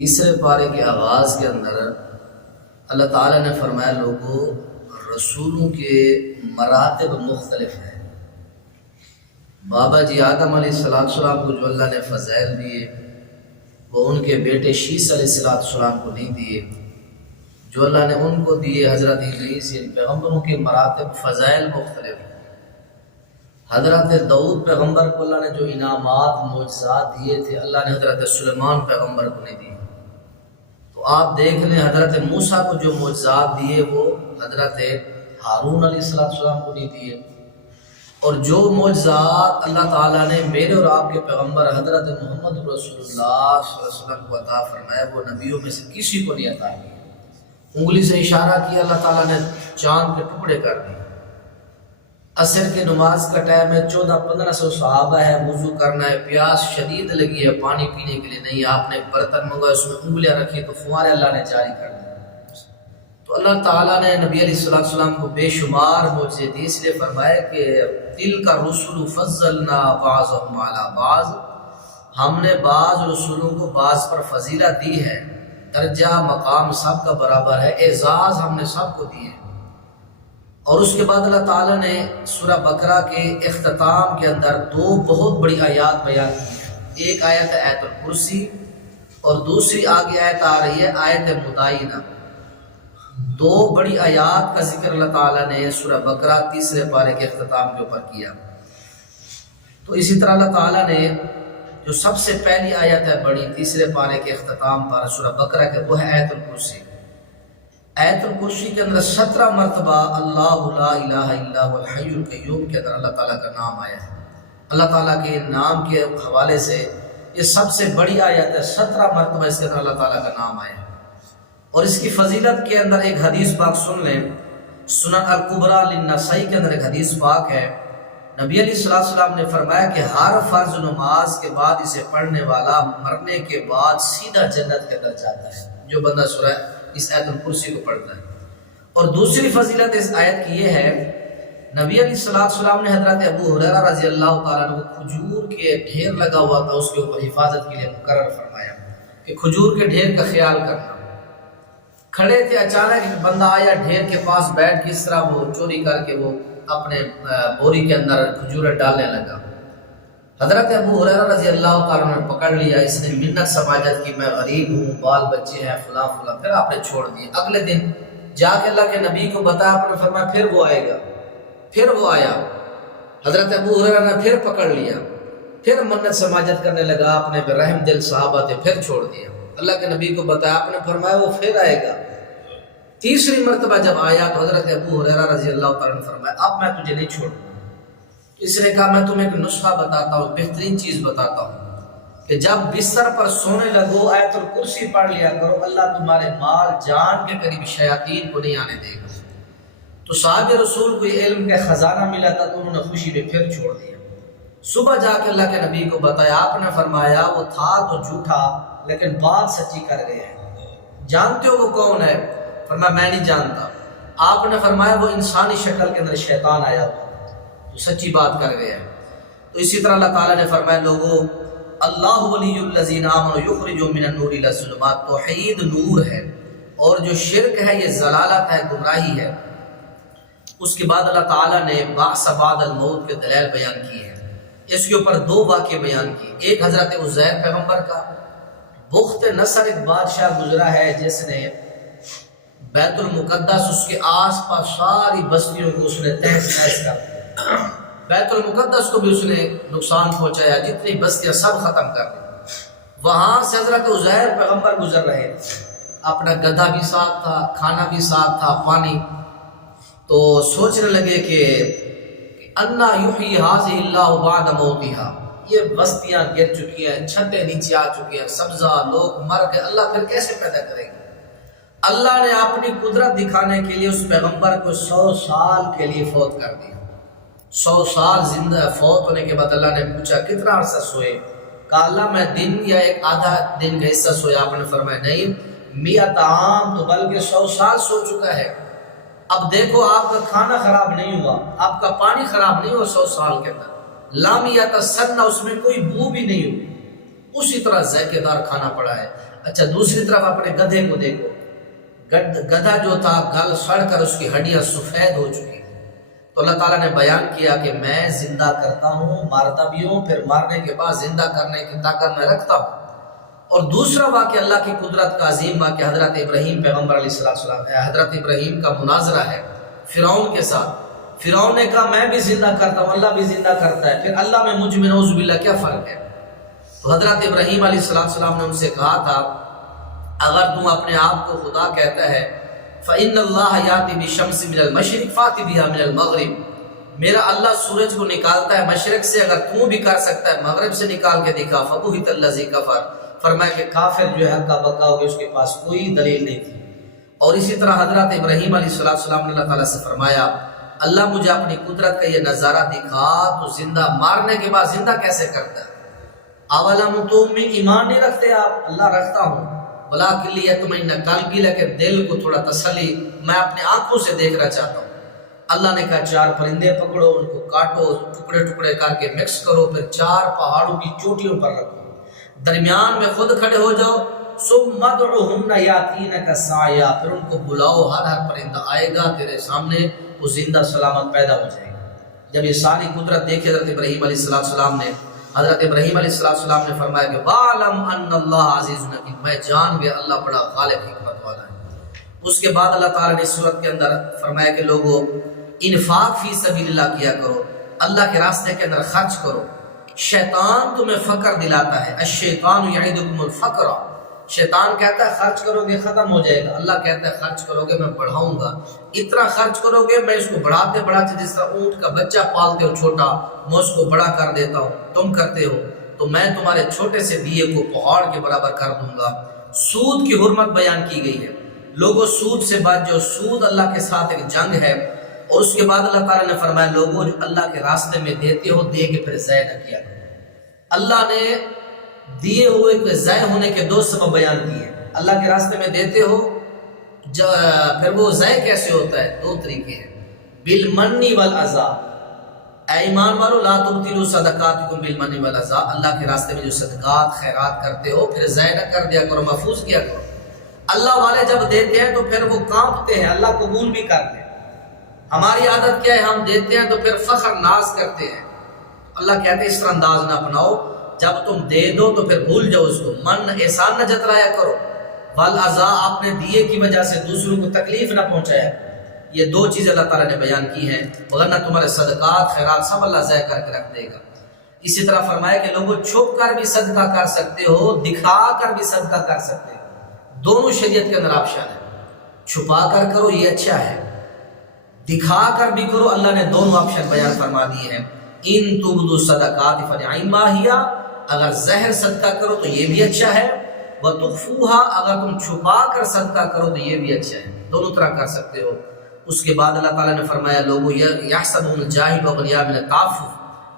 تیسرے پارے کے آغاز کے اندر اللہ تعالیٰ نے فرمایا لوگوں رسولوں کے مراتب مختلف ہیں۔ بابا جی آدم علیہ السلام کو جو اللہ نے فضائل دیے وہ ان کے بیٹے شیس علیہ السلام کو نہیں دیے، جو اللہ نے ان کو دیے حضرت ادریس یعنی پیغمبروں کے مراتب فضائل مختلف ہیں۔ حضرت داؤد پیغمبر کو اللہ نے جو انعامات معجزات دیے تھے اللہ نے حضرت سلیمان پیغمبر کو نہیں دیے۔ تو آپ دیکھ لیں حضرت موسیٰ کو جو معجزات دیے وہ حضرت ہارون علیہ السلام کو نہیں دیے، اور جو معجزات اللہ تعالیٰ نے میرے اور آپ کے پیغمبر حضرت محمد رسول اللہ صلی اللہ علیہ وسلم کو عطا فرمایا وہ نبیوں میں سے کسی کو نہیں عطا کیا۔ انگلی سے اشارہ کیا اللہ تعالیٰ نے چاند کے ٹکڑے کر دیے۔ عصر کے نماز کا ٹائم ہے، 1400-1500 صحابہ ہے، وضو کرنا ہے، پیاس شدید لگی ہے، پانی پینے کے لیے نہیں، آپ نے برتن منگا اس میں انگلیاں رکھی تو فوارے اللہ نے جاری کر دیا۔ تو اللہ تعالیٰ نے نبی علیہ السلام کو بے شمار معجزے دی، اس لیے فرمایا کہ تِلْکَ الرُّسُلُ فَضَّلْنَا بَعْضَهُمْ عَلَى بَعْضٍ، ہم نے بعض رسولوں کو بعض پر فضیلت دی ہے، درجہ مقام سب کا برابر ہے، اعزاز ہم نے سب کو دیے۔ اور اس کے بعد اللہ تعالیٰ نے سورہ بقرہ کے اختتام کے اندر دو بہت بڑی آیات بیان کی ہیں۔ ایک آیت ہے آیت الکرسی اور دوسری آگے آیت آ رہی ہے آیت مدائنہ۔ دو بڑی آیات کا ذکر اللہ تعالیٰ نے سورہ بقرہ تیسرے پارے کے اختتام کے اوپر کیا۔ تو اسی طرح اللہ تعالیٰ نے جو سب سے پہلی آیت ہے بڑی تیسرے پارے کے اختتام پر سورہ بقرہ کے وہ ہے آیت الکرسی۔ آیت الکرسی کے اندر 17 مرتبہ اللہ لا الہ الا هو الحی القیوم کے اندر اللہ تعالیٰ کا نام آیا ہے۔ اللہ تعالیٰ کے نام کے حوالے سے یہ سب سے بڑی آیت ہے، 17 مرتبہ اس کے اندر اللہ تعالیٰ کا نام آیا ہے۔ اور اس کی فضیلت کے اندر ایک حدیث پاک سن لیں، سنن الکبریٰ للنسائی کے اندر ایک حدیث پاک ہے، نبی علیہ السلام نے فرمایا کہ ہر فرض نماز کے بعد اسے پڑھنے والا مرنے کے بعد سیدھا جنت کے اندر جاتا ہے، جو بندہ سورہ اس آیت الکرسی کو پڑھتا ہے۔ اور دوسری فضیلت اس آیت کی یہ ہے، نبی علیہ السلام نے حضرت ابو ہریرہ رضی اللہ تعالیٰ عنہ کو کھجور کے ڈھیر لگا ہوا تھا اس کے اوپر حفاظت کے لیے مقرر فرمایا کہ کھجور کے ڈھیر کا خیال کرنا۔ کھڑے تھے، اچانک ایک بندہ آیا ڈھیر کے پاس بیٹھ کے اس طرح وہ چوری کر کے وہ اپنے بوری کے اندر کھجوریں ڈالنے لگا۔ حضرت ابو ہریرہ رضی اللہ تعالیٰ نے پکڑ لیا، اس نے منت سماجت کی میں غریب ہوں، بال بچے ہیں، فلاں فلاں، پھر آپ نے چھوڑ دیا۔ اگلے دن جا کے اللہ کے نبی کو بتایا، آپ نے فرمایا پھر وہ آئے گا، پھر وہ آیا۔ حضرت ابو ہریرہ نے پھر پکڑ لیا، پھر منت سماجت کرنے لگا، آپ نے رحم دل صحابہ تھے، پھر چھوڑ دیا۔ اللہ کے نبی کو بتایا، آپ نے فرمایا وہ پھر آئے گا۔ تیسری مرتبہ جب آیا تو حضرت ابو ہریرہ رضی اللہ تعالیٰ نے فرمایا اب میں تجھے نہیں چھوڑوں گا۔ اس نے کہا میں تمہیں ایک نسخہ بتاتا ہوں، بہترین چیز بتاتا ہوں کہ جب بستر پر سونے لگو آیت الکرسی پڑھ لیا کرو، اللہ تمہارے مال جان کے قریب شیاطین کو نہیں آنے دے گا۔ تو صحابہ رسول کو یہ علم کا خزانہ ملا تھا تو انہوں نے خوشی میں پھر چھوڑ دیا۔ صبح جا کے اللہ کے نبی کو بتایا، آپ نے فرمایا وہ تھا تو جھوٹا لیکن بات سچی کر گئے ہیں، جانتے ہو وہ کون ہے؟ فرمایا میں نہیں جانتا۔ آپ نے فرمایا وہ انسانی شکل کے اندر شیطان آیا تو سچی بات کر گیا ہے۔ تو اسی طرح اللہ تعالیٰ نے فرمایا لوگوں اللہ ولی الذین آمنوا یخرجهم من النور الی الظلمات، توحید نور ہے اور جو شرک ہے یہ ضلالت ہے، گمراہی ہے۔ اس کے بعد اللہ تعالیٰ نے بعث بعد الموت کے دلائل بیان کی ہے، اس کے اوپر دو واقعے بیان کی۔ ایک حضرت عزیر پیغمبر کا، بخت نصر ایک بادشاہ گزرا ہے جس نے بیت المقدس اس کے آس پاس ساری بستیوں کو اس نے تہس نہس کر دیا، بیت المقدس کو بھی اس نے نقصان پہنچایا، جتنی بستیاں سب ختم کر دی۔ وہاں سے حضرت عزیر پیغمبر گزر رہے تھے، اپنا گدھا بھی ساتھ تھا، کھانا بھی ساتھ تھا، پانی۔ تو سوچنے لگے کہ انا یحیی ھذہ اللہ بعد موتھا، یہ بستیاں گر چکی ہیں، چھتیں نیچے آ چکی ہیں، سبزہ لوگ مر گئے، اللہ پھر کیسے پیدا کرے گا؟ اللہ نے اپنی قدرت دکھانے کے لیے اس پیغمبر کو 100 سال کے لیے فوت کر دیا۔ 100 سال زندہ فوت ہونے کے بعد اللہ نے پوچھا کتنا عرصہ سوئے؟ کہا اللہ میں دن یا ایک آدھا دن کا حصہ سویا۔ آپ نے فرمایا نہیں 100 عام تو بلکہ 100 سال سو چکا ہے۔ اب دیکھو آپ کا کھانا خراب نہیں ہوا، آپ کا پانی خراب نہیں ہوا 100 سال کے اندر، لامیہ سنہ اس میں کوئی بو بھی نہیں ہوئی، اسی طرح ذائقے دار کھانا پڑا ہے۔ اچھا دوسری طرف اپنے گدھے کو دیکھو، گدھا جو تھا گل سڑ کر اس کی ہڈیاں سفید ہو چکی تھی، تو اللہ تعالیٰ نے بیان کیا کہ میں زندہ کرتا ہوں، مارتا بھی ہوں، پھر مارنے کے بعد زندہ کرنے کی طاقت میں رکھتا ہوں۔ اور دوسرا واقعہ اللہ کی قدرت کا عظیم واقعہ حضرت ابراہیم پیغمبر علیہ السلام، حضرت ابراہیم کا مناظرہ ہے فرعون کے ساتھ۔ فرعون نے کہا میں بھی زندہ کرتا ہوں، اللہ بھی زندہ کرتا ہے، پھر اللہ میں مجھ میں نعوذ باللہ کیا فرق ہے؟ تو حضرت ابراہیم علیہ السلام نے ان سے کہا تھا اگر تم اپنے آپ کو خدا کہتا ہے فَإِنَّ اللَّهَ يَأْتِي بِالشَّمْسِ مِنَ الْمَشْرِقِ فَأْتِ بِهَا مِنَ الْمَغْرِبِ، میرا اللہ سورج کو نکالتا ہے مشرق سے، اگر تم بھی کر سکتا ہے مغرب سے نکال کے دکھا، فَبُهِتَ الَّذِي كَفَرَ، فرمایا کہ کافر جو ہے ہکا بکا ہو گیا، اس کے پاس کوئی دلیل نہیں تھی۔ اور اسی طرح حضرت ابراہیم علیہ السلام نے اللہ تعالیٰ سے فرمایا اللہ مجھے اپنی قدرت کا یہ نظارہ دکھا، تو زندہ مارنے کے بعد زندہ کیسے کرتا ہے؟ اولم تؤمن، ایمان نہیں رکھتے آپ؟ اللہ رکھتا ہوں، ولیکن لیطمئن قلبی، لیکن دل کو تھوڑا تسلی، میں اپنے آنکھوں سے دیکھنا چاہتا ہوں۔ اللہ نے کہا 4 پرندے پکڑو، ان کو کاٹو، ٹکڑے ٹکڑے کر کے مکس کرو، پھر 4 پہاڑوں کی چوٹیوں پر رکھو، درمیان میں خود کھڑے ہو جاؤ، ثم ادعوہن یاتینک سعیا، پھر ان کو بلاؤ، ہر پرندہ آئے گا تیرے سامنے، وہ زندہ سلامت پیدا ہو جائے گا۔ جب یہ ساری قدرت دیکھی حضرت ابراہیم علیہ السلام نے، حضرت ابراہیم علیہ السلام نے فرمایا کہ وَعْلَمْ أَنَّ اللَّهَ عَزِيزٌ حَكِيمٌ، میں جان گیا اللہ بڑا غالب حکمت والا ہے۔ اس کے بعد اللہ تعالیٰ نے اس صورت کے اندر فرمایا کہ لوگوں انفاق فی سبیل اللہ کیا کرو، اللہ کے راستے کے اندر خرچ کرو۔ شیطان تمہیں فقر دلاتا ہے، الشیطان یعدکم الفقر، شیطان کہتا ہے خرچ کرو گے ختم ہو جائے گا، اللہ کہتا ہے خرچ کرو گے میں بڑھاؤں گا، اتنا خرچ کرو گے میں اس کو بڑھاتے بڑھاتے، جس طرح اونٹ کا بچہ پالتے ہو چھوٹا، میں اس کو بڑا کر دیتا ہوں، تم کرتے ہو تو میں تمہارے چھوٹے سے دیے کو پہاڑ کے برابر کر دوں گا۔ سود کی حرمت بیان کی گئی ہے، لوگوں سود سے بچ جو سود اللہ کے ساتھ ایک جنگ ہے۔ اور اس کے بعد اللہ تعالیٰ نے فرمایا لوگوں جو اللہ کے راستے میں دیتے ہو دے کے پھر ضائع نہ کیا کرو۔ اللہ نے دیے ہوئے کے ضائع ہونے کے 2 سبب بیان کیے، اللہ کے راستے میں دیتے ہو پھر وہ ضائع کیسے ہوتا ہے؟ 2 طریقے ہیں، بالمن والاذی، اے ایمان والو لا تبطلوا صدقاتکم بالمن والاذی، اللہ کے راستے میں جو صدقات خیرات کرتے ہو پھر ضائع نہ کر دیا کرو، محفوظ کیا کرو۔ اللہ والے جب دیتے ہیں تو پھر وہ کانپتے ہیں، اللہ قبول بھی کرتے ہیں۔ ہماری عادت کیا ہے؟ ہم دیتے ہیں تو پھر فخر ناز کرتے ہیں، اللہ کہتے ہیں اس طرح انداز نہ اپناؤ، جب تم دے دو تو پھر بھول جاؤ اس کو، من احسان نہ جتلایا کرو، والاذی اپنے دیے کی وجہ سے دوسروں کو تکلیف نہ پہنچایا۔ یہ 2 چیزیں اللہ تعالیٰ نے بیان کی ہیں، ورنہ تمہارے صدقات خیرات سب اللہ ضائع کر کے رکھ دے گا۔ اسی طرح فرمایا کہ لوگوں چھپ کر بھی صدقہ کر سکتے ہو، دکھا کر بھی صدقہ کر سکتے ہو، دونوں شریعت کے اندر آپشن ہے، چھپا کر کرو یہ اچھا ہے، دکھا کر بھی کرو، اللہ نے دونوں آپشن بیان فرما دیے ہیں۔ ان تبدوا الصدقات فنعما ہی، اگر زہر صدقہ کرو تو یہ بھی اچھا ہے، وتخفوها، اگر تم چھپا کر صدقہ کرو تو یہ بھی اچھا ہے، دونوں طرح کر سکتے ہو۔ اس کے بعد اللہ تعالیٰ نے فرمایا لوگوں یحسبون الجاہل اغنیاء من التعفف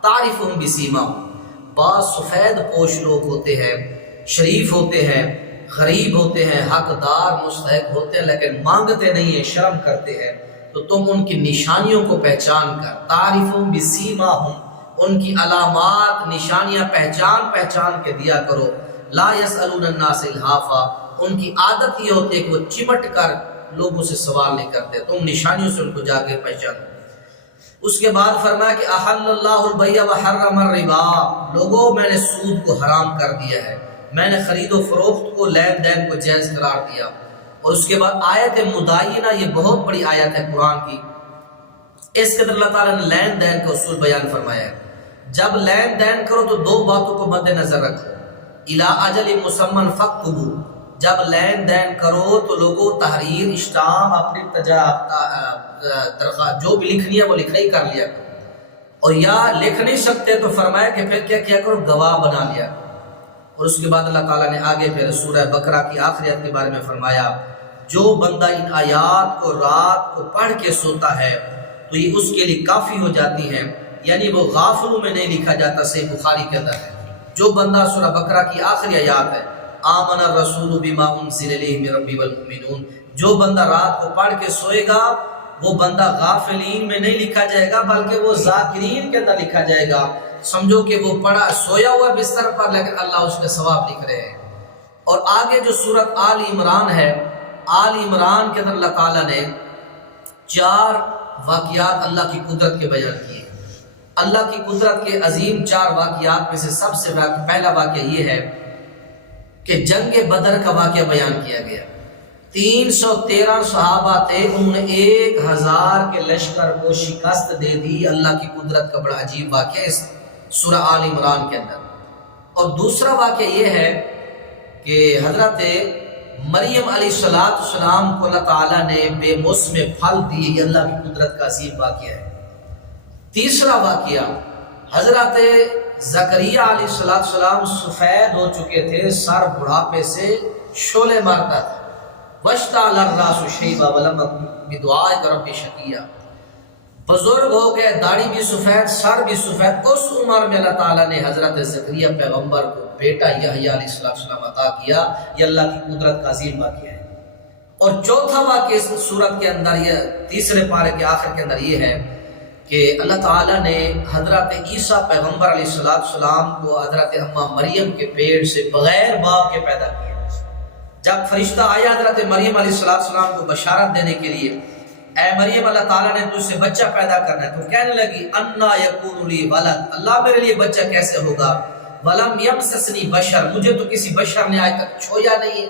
تعرفهم بسیماہم، بعض سفید پوش لوگ ہوتے ہیں، شریف ہوتے ہیں، غریب ہوتے ہیں، حقدار مستحق ہوتے ہیں، لیکن مانگتے نہیں ہیں، شرم کرتے ہیں، تو تم ان کی نشانیوں کو پہچان کر، تعریفوں بسیماہم، ان کی علامات نشانیاں پہچان کے دیا کرو۔ لا یسألون الناس الحافا، ان کی عادت یہ ہوتی ہے کہ وہ چمٹ کر لوگوں سے سوال نہیں کرتے، تم نشانیوں سے ان کو جا کے پہچانو۔ اس کے بعد فرمایا کہ احل اللہ البیع وحرم الربا، لوگوں میں نے سود کو حرام کر دیا ہے، میں نے خرید و فروخت کو لین دین کو جائز قرار دیا۔ اور اس کے بعد آیت مدائنہ، یہ بہت بڑی آیت ہے قرآن کی، اس کے اندر اللہ تعالیٰ نے لین دین کا اصول بیان فرمایا ہے۔ جب لین دین کرو تو 2 باتوں کو مد نظر رکھو، الی اجل مسمى فاکتبوا، جب لین دین کرو تو لوگوں تحریر اسٹامپ اپنی درخواست جو بھی لکھنی ہے وہ لکھنا ہی کر لیا کرو، اور یا لکھ نہیں سکتے تو فرمایا کہ پھر کیا کرو، گواہ بنا لیا کرو۔ اور اس کے بعد اللہ تعالیٰ نے آگے پھر سورہ بقرہ کی آخری آیت کے بارے میں فرمایا جو بندہ ان آیات کو رات کو پڑھ کے سوتا ہے تو یہ اس کے لیے کافی ہو جاتی ہیں، یعنی وہ غافلوں میں نہیں لکھا جاتا، صحیح بخاری کے اندر ہے۔ جو بندہ سورہ بقرہ کی آخری آیات ہے، آمن الرسول بما انزل الیہ من ربہ والمؤمنون، جو بندہ رات کو پڑھ کے سوئے گا وہ بندہ غافلین میں نہیں لکھا جائے گا بلکہ وہ ذاکرین کے اندر لکھا جائے گا۔ سمجھو کہ وہ پڑھا سویا ہوا بستر پر لیکن اللہ اس کے ثواب لکھ رہے ہیں۔ اور آگے جو سورت آل عمران ہے، آل عمران کے اندر اللہ تعالیٰ نے 4 واقعات اللہ کی قدرت کے بیان کیے۔ اللہ کی قدرت کے عظیم 4 واقعات میں سے سب سے پہلا واقعہ یہ ہے کہ جنگ بدر کا واقعہ بیان کیا گیا۔ 313 صحابہ تھے، انہوں نے 1000 کے لشکر کو شکست دے دی۔ اللہ کی قدرت کا بڑا عجیب واقعہ اس سورہ آل عمران کے اندر۔ اور دوسرا واقعہ یہ ہے کہ حضرت مریم علیہ السلام کو اللہ تعالیٰ نے بے موسم پھل دیے، یہ اللہ کی قدرت کا عظیم واقعہ ہے۔ تیسرا واقعہ، حضرت زکریہ علیہ السلام سفید ہو چکے تھے، سر بڑھاپے سے شعلے مارتا تھا۔ واشتعل الراس شیبا ولم اکن بدعائک رب شقیا، بزرگ ہو گئے، داڑھی بھی سفید، سر بھی سفید۔ اس عمر میں اللہ تعالیٰ نے حضرت زکریہ پیغمبر کو بیٹا یحییٰ علیہ السلام عطا کیا۔ یہ اللہ کی قدرت کا عظیم واقعہ ہے۔ اور چوتھا واقعہ اس صورت کے اندر، یہ تیسرے پارے کے آخر کے اندر یہ ہے کہ اللہ تعالیٰ نے حضرت عیسیٰ پیغمبر علیہ السلام کو حضرت اماں مریم کے پیٹ سے بغیر باپ کے پیدا کیا۔ جب فرشتہ آیا حضرت مریم علیہ السلام کو بشارت دینے کے لیے، اے مریم اللہ تعالیٰ نے تجھ سے بچہ پیدا کرنا ہے، تو کہنے لگی انا یکون لی ولد، اللہ میرے لیے بچہ کیسے ہوگا؟ ولم یمسسنی بشر، مجھے تو کسی بشر نے آج تک چھویا نہیں ہے،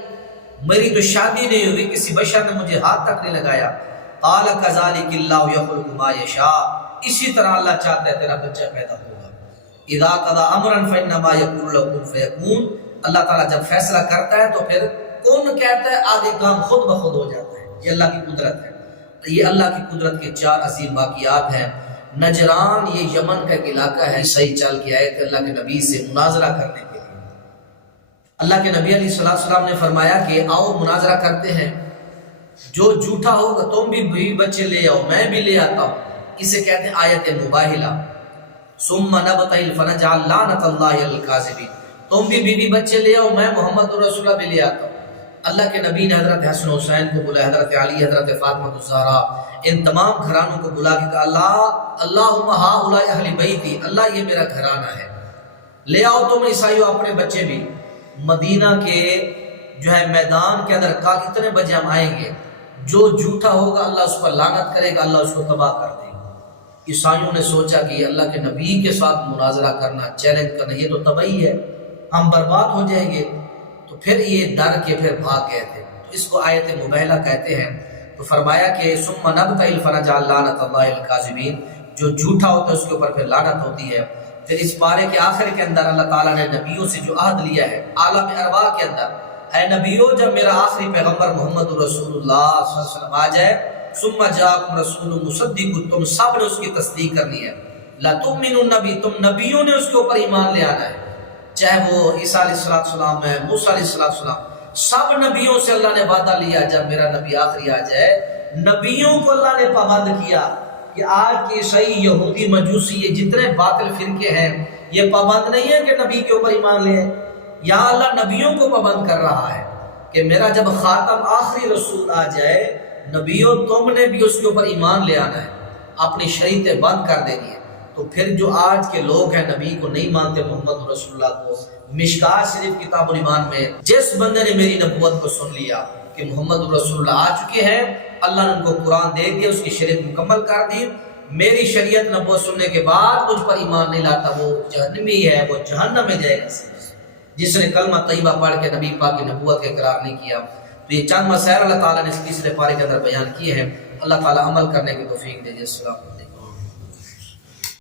میری تو شادی نہیں ہوئی، کسی بشر نے مجھے ہاتھ تک نہیں لگایا۔ قال کذالک اللہ یخلق ما یشاء، اسی طرح اللہ چاہتا ہے تیرا بچہ پیدا ہوگا۔ اذا قضى امرا فانما یقول له کن فیکون، اللہ تعالیٰ جب فیصلہ کرتا ہے تو پھر کون کہتا ہے، آگے کام خود بخود ہو جاتا ہے۔ یہ اللہ کی قدرت ہے۔ یہ اللہ کی قدرت کے 4 عظیم واقعات ہیں۔ نجران یہ یمن کا ایک علاقہ ہے، صحیح چل کے آئے تھے اللہ کے نبی سے مناظرہ کرنے کے لیے۔ اللہ کے نبی علیہ السلام نے فرمایا کہ آؤ مناظرہ کرتے ہیں، جو جھوٹا ہوگا تم بھی بیوی بچے لے آؤ، میں بھی لے آتا ہوں۔ اسے کہتے ہیں آیت مباہلہ۔ ثم نبتہل فنجعل لعنۃ اللہ علی الکاذبین، تم بھی بیوی بچے لے آؤ، میں محمد رسول اللہ بھی لے آتا ہوں۔ اللہ کے نبی نے حضرت حسن حسین کو بلایا، حضرت علی، حضرت فاطمہ الزہرا، ان تمام گھرانوں کو بلا کے کہا اللہم ہؤلاء اہل بیتی، اللہ یہ میرا گھرانہ ہے، لے آؤ تم عیسائیوں اپنے بچے بھی۔ مدینہ کے جو ہے میدان کے اندر کل اتنے بجے ہم آئیں گے، جو جھوٹا ہوگا اللہ اس پر لعنت کرے گا، اللہ اس کو تباہ کر دے گا۔ عیسائیوں نے سوچا کہ یہ اللہ کے نبی کے ساتھ مناظرہ کرنا، چیلنج کرنا، یہ تو تباہی ہے، ہم برباد ہو جائیں گے۔ تو پھر یہ ڈر کے پھر بھاگ گئے تھے، تو اس کو آیت مبہلہ کہتے ہیں۔ تو فرمایا کہ ثم نبتہل فنجعل لعنۃ اللہ علی الکاذبین، جو جھوٹا ہوتا ہے اس کے اوپر پھر لعنت ہوتی ہے۔ پھر اس پارے کے آخر کے اندر اللہ تعالیٰ نے نبیوں سے جو عہد لیا ہے عالم ارواح کے اندر، اے نبیوں جب میرا آخری پیغمبر محمد رسول اللہ صلی اللہ علیہ وسلم آ جائے، ثم جاءکم رسول مصدق، تم سب نے اس کی تصدیق کرنی ہے۔ لتؤمنن بہ، تم نبیوں نے اس کے اوپر ایمان لے آنا ہے، چاہے وہ عیسیٰ علیہ السلام ہے، موسیٰ علیہ السلام، سب نبیوں سے اللہ نے وعدہ لیا جب میرا نبی آخری آ جائے۔ نبیوں کو اللہ نے پابند کیا کہ آج کے عیسائی، یہودی، مجوسی، یہ جتنے باطل فرقے ہیں، یہ پابند نہیں ہے کہ نبی کے اوپر ایمان لے۔ یا اللہ نبیوں کو پابند کر رہا ہے کہ میرا جب خاتم آخری رسول آ جائے، نبیوں تم نے بھی اس کے اوپر ایمان لے آنا ہے، اپنی شریعتیں بند کر دینی ہے۔ تو پھر جو آج کے لوگ ہیں نبی کو نہیں مانتے، محمد رسول اللہ کو، مشکات شریف کتاب الایمان میں جس بندے نے میری نبوت کو سن لیا کہ محمد رسول اللہ آ چکے ہیں، اللہ نے ان کو قرآن دے دیا، اس کی شریعت مکمل کر دی، میری شریعت نبوت سننے کے بعد مجھ پر ایمان نہیں لاتا، وہ جہنمی ہے، وہ جہنم میں جائے گا، جس نے کلمہ طیبہ پڑھ کے نبی پاک کی نبوت کا اقرار نہیں کیا۔ تو یہ چند مسائل اللہ تعالیٰ نے اس تیسرے پارے کے اندر بیان کیے ہیں۔ اللہ تعالیٰ عمل کرنے کی توفیق دے۔ السلام علیکم۔